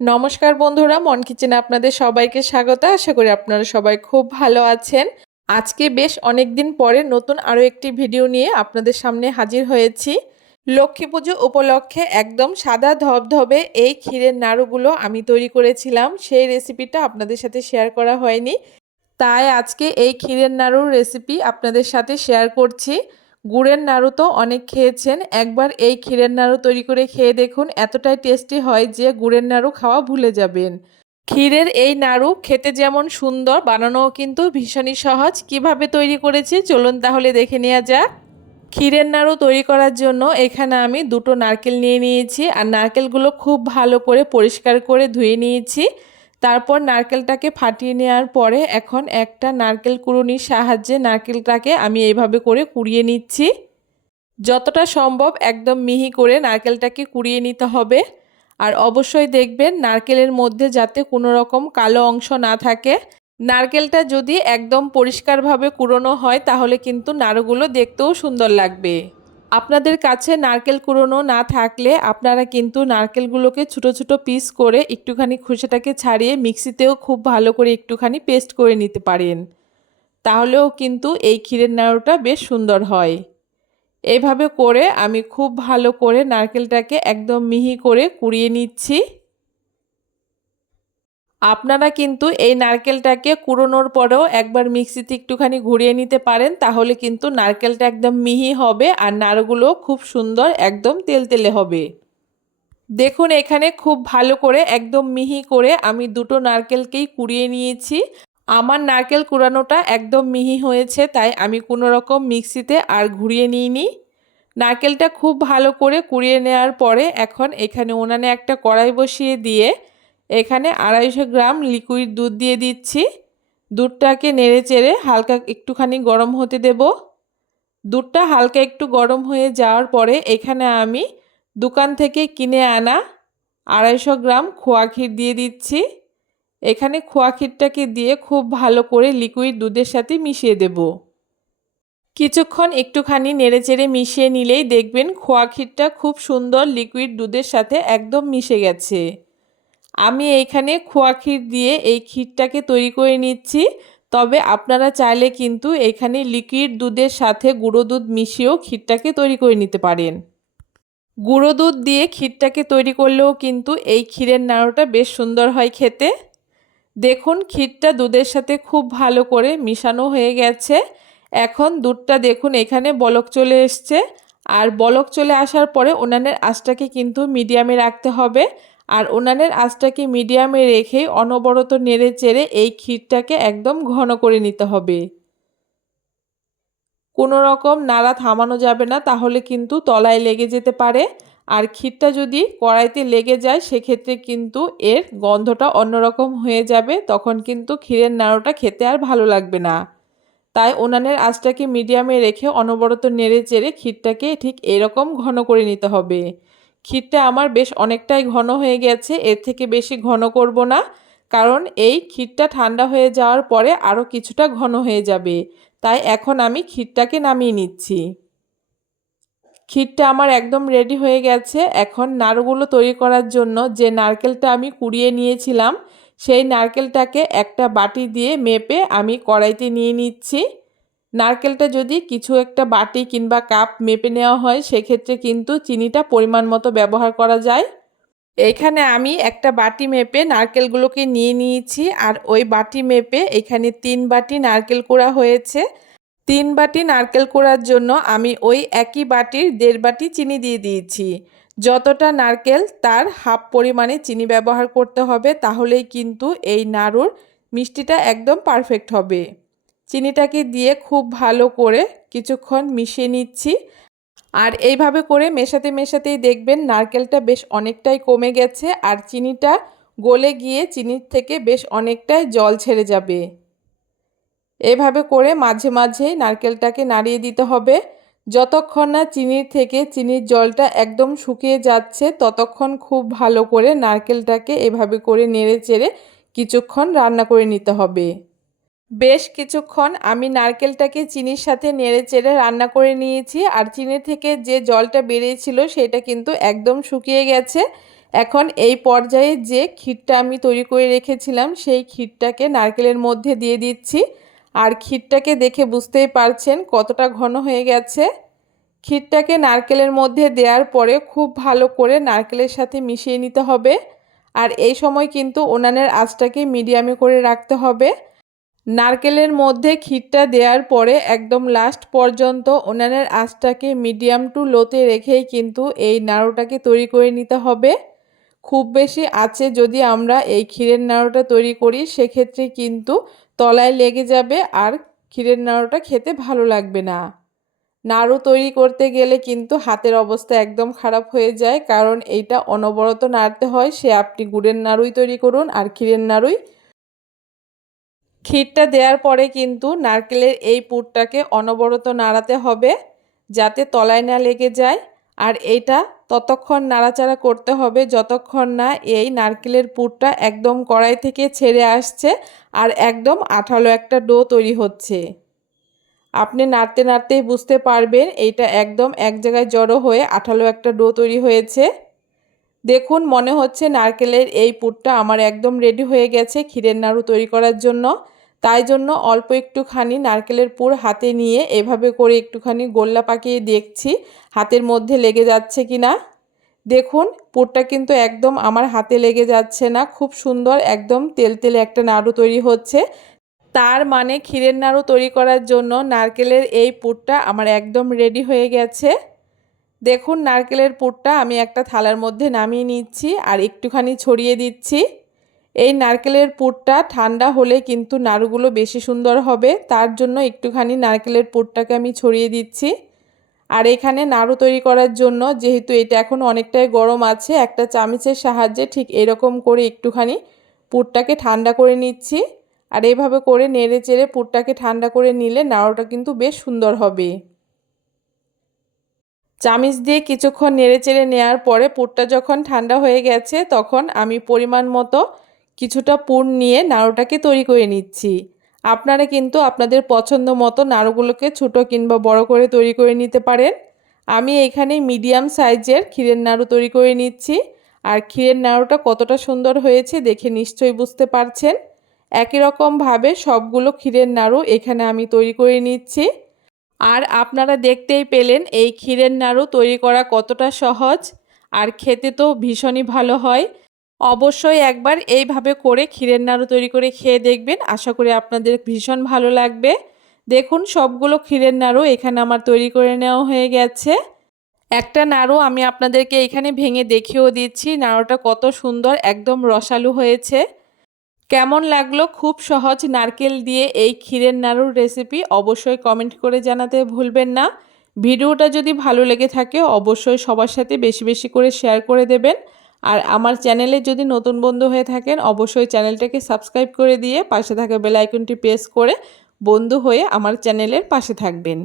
নমস্কার বন্ধুরা, মন কিচেনে আপনাদের সবাইকে স্বাগত। আশা করি আপনারা সবাই খুব ভালো আছেন। আজকে বেশ অনেক দিন পরে নতুন আরও একটি ভিডিও নিয়ে আপনাদের সামনে হাজির হয়েছি। লক্ষ্মী পুজো উপলক্ষে একদম সাদা ধবধবে এই ক্ষীরের নাড়ুগুলো আমি তৈরি করেছিলাম। সেই রেসিপিটা আপনাদের সাথে শেয়ার করা হয়নি। তাই আজকে এই ক্ষীরের নাড়ুর রেসিপি আপনাদের সাথে শেয়ার করছি। গুড়ের নাড়ু তো অনেক খেয়েছেন। একবার এই ক্ষীরের নাড়ু তৈরি করে খেয়ে দেখুন, এতটাই টেস্টি হয় যে গুড়ের নাড়ু খাওয়া ভুলে যাবেন। ক্ষীরের এই নাড়ু খেতে যেমন সুন্দর, বানানোও কিন্তু ভীষণই সহজ। কীভাবে তৈরি করেছি? চলুন তাহলে দেখে নেওয়া যাক। ক্ষীরের নাড়ু তৈরি করার জন্য এখানে আমি দুটো নারকেল নিয়ে নিয়েছি, আর নারকেলগুলো খুব ভালো করে পরিষ্কার করে ধুয়ে নিয়েছি। তারপর নারকেলটাকে ফাটিয়ে নেওয়ার পরে এখন একটা নারকেল কুড়ুনির সাহায্যে নারকেলটাকে আমি এইভাবে করে কুড়িয়ে নিচ্ছি। যতটা সম্ভব একদম মিহি করে নারকেলটাকে কুড়িয়ে নিতে হবে। আর অবশ্যই দেখবেন নারকেলের মধ্যে যাতে কোনো রকম কালো অংশ না থাকে। নারকেলটা যদি একদম পরিষ্কারভাবে কুড়োনো হয় তাহলে কিন্তু নাড়ুগুলো দেখতেও সুন্দর লাগবে। আপনাদের কাছে নারকেল কুড়োনো না থাকলে আপনারা কিন্তু নারকেলগুলোকে ছোট ছোট পিস করে একটুখানি খোসাটাকে ছাড়িয়ে মিক্সিতেও খুব ভালো করে একটুখানি পেস্ট করে নিতে পারেন। তাহলেও কিন্তু এই ক্ষীরের নাড়ুটা বেশ সুন্দর হয়। এইভাবে করে আমি খুব ভালো করে নারকেলটাকে একদম মিহি করে কুড়িয়ে নিচ্ছি। আপনারা কিন্তু এই নারকেলটাকে কুড়োনোর পরেও একবার মিক্সিতে একটুখানি ঘুরিয়ে নিতে পারেন, তাহলে কিন্তু নারকেলটা একদম মিহি হবে আর নাড়ুগুলো খুব সুন্দর একদম তেলতেলে হবে। দেখুন এখানে খুব ভালো করে একদম মিহি করে আমি দুটো নারকেলকেই কুড়িয়ে নিয়েছি। আমার নারকেল কুড়ানোটা একদম মিহি হয়েছে, তাই আমি কোনো রকম মিক্সিতে আর ঘুরিয়ে নিইনি। নারকেলটা খুব ভালো করে কুড়িয়ে নেওয়ার পরে এখন এখানে উনানে একটা কড়াই বসিয়ে দিয়ে এখানে আড়াইশো গ্রাম লিকুইড দুধ দিয়ে দিচ্ছি। দুধটাকে নেড়ে চেড়ে হালকা একটুখানি গরম হতে দেব। দুধটা হালকা একটু গরম হয়ে যাওয়ার পরে এখানে আমি দোকান থেকে কিনে আনা আড়াইশো গ্রাম খোয়া ক্ষীর দিয়ে দিচ্ছি। এখানে খোয়া ক্ষীরটাকে দিয়ে খুব ভালো করে লিকুইড দুধের সাথে মিশিয়ে দেব। কিছুক্ষণ একটুখানি নেড়েচেড়ে মিশিয়ে নিলেই দেখবেন খোয়া ক্ষীরটা খুব সুন্দর লিকুইড দুধের সাথে একদম মিশে গেছে। আমি এইখানে খোয়া ক্ষীর দিয়ে এই ক্ষীরটাকে তৈরি করে নিচ্ছি। তবে আপনারা চাইলে কিন্তু এখানে লিকুইড দুধের সাথে গুঁড়ো দুধ মিশিয়েও ক্ষীরটাকে তৈরি করে নিতে পারেন। গুঁড়ো দুধ দিয়ে ক্ষীরটাকে তৈরি করলেও কিন্তু এই ক্ষীরের নাড়ুটা বেশ সুন্দর হয় খেতে। দেখুন, ক্ষীরটা দুধের সাথে খুব ভালো করে মিশানো হয়ে গেছে। এখন দুধটা দেখুন, এখানে বলক চলে এসছে। আর বলক চলে আসার পরে উনানের আঁচটাকে কিন্তু মিডিয়ামে রাখতে হবে। আর উনানের আঁচটাকে মিডিয়ামে রেখে অনবরত নেড়ে চেড়ে এই ক্ষীরটাকে একদম ঘন করে নিতে হবে। কোনো রকম নাড়া থামানো যাবে না, তাহলে কিন্তু তলায় লেগে যেতে পারে। আর ক্ষীরটা যদি কড়াইতে লেগে যায়, সেক্ষেত্রে কিন্তু এর গন্ধটা অন্যরকম হয়ে যাবে, তখন কিন্তু ক্ষীরের নাড়ুটা খেতে আর ভালো লাগবে না। তাই উনানের আঁচটাকে মিডিয়ামে রেখে অনবরত নেড়ে চেড়ে ক্ষীরটাকে ঠিক এরকম ঘন করে নিতে হবে। ক্ষীরটা আমার বেশ অনেকটাই ঘন হয়ে গেছে, এর থেকে বেশি ঘন করব না, কারণ এই ক্ষীরটা ঠান্ডা হয়ে যাওয়ার পরে আরও কিছুটা ঘন হয়ে যাবে, তাই এখন আমি ক্ষীরটাকে নামিয়ে নিচ্ছি। ক্ষীরটা আমার একদম রেডি হয়ে গেছে, এখন নাড়ুগুলো তৈরি করার জন্য যে নারকেলটা আমি কুড়িয়ে নিয়েছিলাম, সেই নারকেলটাকে একটা বাটি দিয়ে মেপে আমি কড়াইতে নিয়ে নিচ্ছি। নারকেলটা যদি কিছু একটা বাটি কিংবা কাপ মেপে নেওয়া হয়, সেক্ষেত্রে কিন্তু চিনিটা পরিমাণ মতো ব্যবহার করা যায়। এখানে আমি একটা বাটি মেপে নারকেলগুলোকে নিয়ে নিয়েছি, আর ওই বাটি মেপে এখানে তিন বাটি নারকেল কোড়া হয়েছে। তিন বাটি নারকেল কোড়ার জন্য আমি ওই একই বাটির দেড় বাটি চিনি দিয়ে দিয়েছি। যতটা নারকেল তার হাফ পরিমাণে চিনি ব্যবহার করতে হবে, তাহলেই কিন্তু এই নাড়ুর মিষ্টিটা একদম পারফেক্ট হবে। চিনিটাকে দিয়ে খুব ভালো করে কিছুক্ষণ মিশিয়ে নিচ্ছি। আর এইভাবে করে মেশাতে মেশাতেই দেখবেন নারকেলটা বেশ অনেকটাই কমে গেছে আর চিনিটা গলে গিয়ে চিনির থেকে বেশ অনেকটাই জল ছেড়ে যাবে। এভাবে করে মাঝে মাঝে নারকেলটাকে নাড়িয়ে দিতে হবে। যতক্ষণ না চিনির থেকে চিনির জলটা একদম শুকিয়ে যাচ্ছে ততক্ষণ খুব ভালো করে নারকেলটাকে এভাবে করে নেড়ে চেড়ে কিছুক্ষণ রান্না করে নিতে হবে। বেশ কিছুক্ষণ আমি নারকেলটাকে চিনির সাথে নেড়ে চেড়ে রান্না করে নিয়েছি আর চিনি থেকে যে জলটা বেরিয়েছিল সেটা কিন্তু একদম শুকিয়ে গেছে। এখন এই পর্যায়ে যে ক্ষীরটা আমি তৈরি করে রেখেছিলাম সেই ক্ষীরটাকে নারকেলের মধ্যে দিয়ে দিচ্ছি। আর ক্ষীরটাকে দেখে বুঝতেই পারছেন কতটা ঘন হয়ে গেছে। ক্ষীরটাকে নারকেলের মধ্যে দেওয়ার পরে খুব ভালো করে নারকেলের সাথে মিশিয়ে নিতে হবে। আর এই সময় কিন্তু ওনানের আঁচটাকে মিডিয়ামে করে রাখতে হবে। নারকেলের মধ্যে ক্ষীরটা দেওয়ার পরে একদম লাস্ট পর্যন্ত ওনানের আঁচটাকে মিডিয়াম টু লোতে রেখেই কিন্তু এই নাড়ুটাকে তৈরি করে নিতে হবে। খুব বেশি আছে যদি আমরা এই ক্ষীরের নাড়ুটা তৈরি করি, সেক্ষেত্রে কিন্তু তলায় লেগে যাবে আর ক্ষীরের নাড়ুটা খেতে ভালো লাগবে না। নাড়ু তৈরি করতে গেলে কিন্তু হাতের অবস্থা একদম খারাপ হয়ে যায়, কারণ এইটা অনবরত নাড়তে হয়। সে আপনি গুড়ের নাড়ুই তৈরি করুন আর ক্ষীরের নাড়ুই ক্ষীরটা দেওয়ার পরে কিন্তু নারকেলের এই পুরটাকে অনবরত নাড়াতে হবে যাতে তলায় না লেগে যায়। আর এটা ততক্ষণ নাড়াচাড়া করতে হবে যতক্ষণ না এই নারকেলের পুরটা একদম কড়াই থেকে ছেড়ে আসছে আর একদম আঠালো একটা ডো তৈরি হচ্ছে। আপনি নাড়তে নাড়তেই বুঝতে পারবেন এইটা একদম এক জায়গায় জড়ো হয়ে আঠালো একটা ডো তৈরি হয়েছে। দেখুন, মনে হচ্ছে নারকেলের এই পুরটা আমার একদম রেডি হয়ে গেছে ক্ষীরের নাড়ু তৈরি করার জন্য। তাই জন্য অল্প একটুখানি নারকেলের পুর হাতে নিয়ে এভাবে করে একটুখানি গোল্লা পাকিয়ে দেখছি হাতের মধ্যে লেগে যাচ্ছে কি না দেখুন, পুরটা কিন্তু একদম আমার হাতে লেগে যাচ্ছে না, খুব সুন্দর একদম তেল তেলে একটা নাড়ু তৈরি হচ্ছে। তার মানে ক্ষীরের নাড়ু তৈরি করার জন্য নারকেলের এই পুরটা আমার একদম রেডি হয়ে গেছে। দেখুন নারকেলের পুরটা, আমি একটা থালার মধ্যে নামিয়ে নিচ্ছি আর একটুখানি ছড়িয়ে দিচ্ছি। এই নারকেলের পুরটা ঠান্ডা হলে কিন্তু নাড়ুগুলো বেশি সুন্দর হবে, তার জন্য একটুখানি নারকেলের পুরটাকে আমি ছড়িয়ে দিচ্ছি। আর এখানে নাড়ু তৈরি করার জন্য, যেহেতু এটা এখন অনেকটাই গরম আছে, একটা চামিচের সাহায্যে ঠিক এরকম করে একটুখানি পুরটাকে ঠান্ডা করে নিচ্ছি। আর এইভাবে করে নেড়ে চেড়ে পুরটাকে ঠান্ডা করে নিলে নাড়ুটা কিন্তু বেশ সুন্দর হবে। চামিচ দিয়ে কিছুক্ষণ নেড়ে চেড়ে নেওয়ার পরে পুরটা যখন ঠান্ডা হয়ে গেছে, তখন আমি পরিমাণ মতো কিছুটা পুর নিয়ে নাড়ুটাকে তৈরি করে নিচ্ছি। আপনারা কিন্তু আপনাদের পছন্দ মতো নাড়ুগুলোকে ছোটো কিংবা বড় করে তৈরি করে নিতে পারেন। আমি এখানে মিডিয়াম সাইজের ক্ষীরের নাড়ু তৈরি করে নিচ্ছি। আর ক্ষীরের নাড়ুটা কতটা সুন্দর হয়েছে দেখে নিশ্চয়ই বুঝতে পারছেন। একই রকমভাবে সবগুলো ক্ষীরের নাড়ু এখানে আমি তৈরি করে নিচ্ছি। আর আপনারা দেখতেই পেলেন এই ক্ষীরের নাড়ু তৈরি করা কতটা সহজ আর খেতে তো ভীষণই ভালো হয়। অবশ্যই একবার এইভাবে করে ক্ষীরের নাড়ু তৈরি করে খেয়ে দেখবেন। আশা করি আপনাদের ভীষণ ভালো লাগবে। দেখুন, সবগুলো ক্ষীরের নাড়ু এখানে আমার তৈরি করে নেওয়া হয়ে গেছে। একটা নাড়ু আমি আপনাদেরকে এখানে ভেঙে দেখিয়েও দিচ্ছি। নাড়ুটা কত সুন্দর, একদম রসালু হয়েছে। কেমন লাগল খুব সহজ নারকেল দিয়ে এই ক্ষীরের নাড়ুর রেসিপি অবশ্যই কমেন্ট করে জানাতে ভুলবেন না। ভিডিওটা যদি ভালো লেগে থাকে অবশ্যই সবার সাথে বেশি বেশি করে শেয়ার করে দেবেন। আর আমার চ্যানেলে যদি নতুন বন্ধু হয়ে থাকেন অবশ্যই চ্যানেলটাকে সাবস্ক্রাইব করে দিয়ে পাশে থাকা বেল আইকনটি প্রেস করে বন্ধু হয়ে আমার চ্যানেলের পাশে থাকবেন।